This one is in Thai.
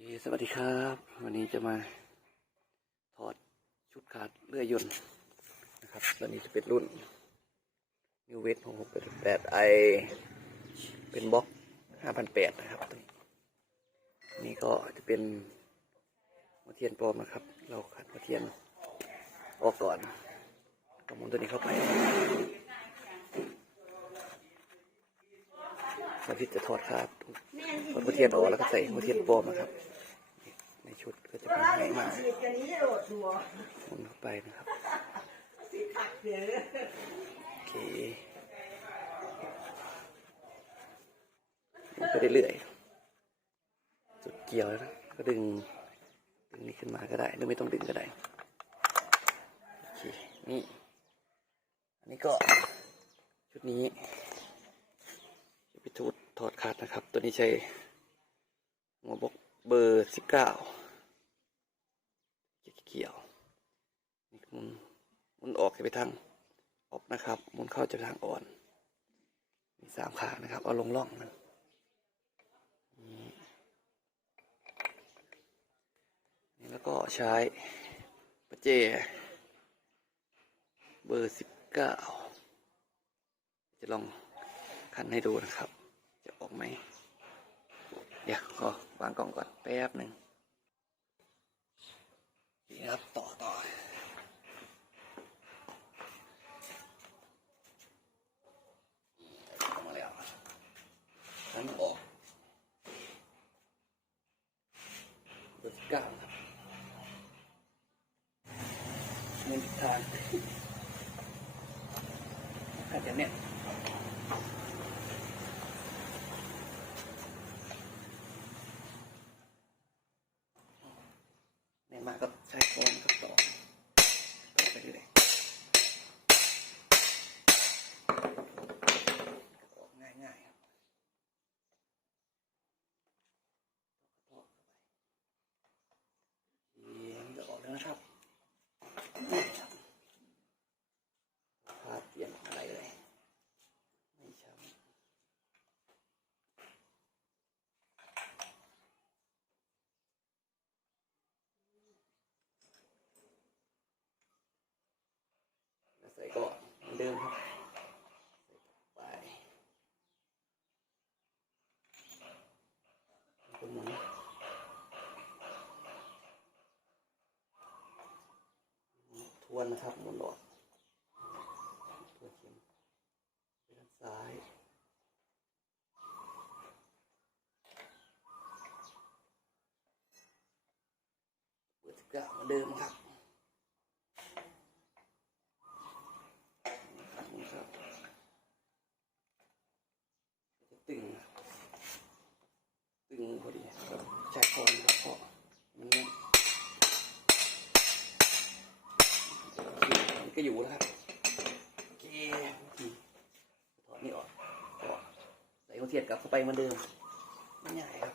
สวัสดีครับ วันนี้จะมาถอดชุดขาดเลื่อยยนต์นะครับตัวนี้จะเป็นรุ่น New w e t 668 i เป็นบล็อก 5,800 นะครับตัวนี้นี่ก็จะเป็นหัวเทียนปลอมนะครับ เราขัดหัวเทียนออกก่อนก็หมุนตัวนี้เข้าไป เราที่จะถอดขาดถอดหัวเทียนออกแล้วก็ใส่หัวเทียนปลอมนะครับ ในชุดก็จะเป็นง่ายมากฉีดกันนี้โหลดดัวหมุนเข้าไปนะครับสิขัดเสียเลยโอเคหมุนไปเรื่อยๆจุดเกี่ยวแล้วนะก็ดึงดึงนี่ขึ้นมาก็ได้หรือไม่ต้องดึงก็ได้โอเคนี่อันนี้ก็ชุดนี้จะไป ชุดถอดขาดนะครับ ตัวนี้ใช้หัวบกเบอร์สิบเก้าเกี่ยวนี่มุนมุนออกไปทางออกนะครับมุนเข้าจะทางอ่อน มีสามขานะครับ เอาลงล่องนะนี่นี่แล้วก็ใช้ประเจ เบอร์สิบเก้าจะลองคันให้ดูนะครับ ออกไหม เดี๋ยวขอวางกล่องก่อนแป๊บหนึ่งนี่ครับต่อต่อมาแล้วคันออกเบอร์เก้าครับเงินทางอาจจะเนี่ยเนี่ย มาก็ใช้โฟมก็ต่อต่อไปเรื่อยๆออกง่ายๆครับต่อเข้าไปเอียงจะออกแล้วนะครับนี่ครับ พาเปลี่ยนอะไรเลย ไม่ช้ำแล้วใส่ก่อน เหมือนเดิมครับไปหมุนทวนนะครับหมุนหลอดตัวเข็มไปด้านซ้ายเปิดสิบเก้าเหมือนเดิมครับนี่ครับจะ ตึง ตึงพอดีครับใช้คอนครับพราะมันแน่ยมันก็อยู่แล้วครับโอเคถอดนี่ออกก็ใส่หัวเทียนกลับเข้าไปเหมือนเดิมไม่ใหญ่ครับ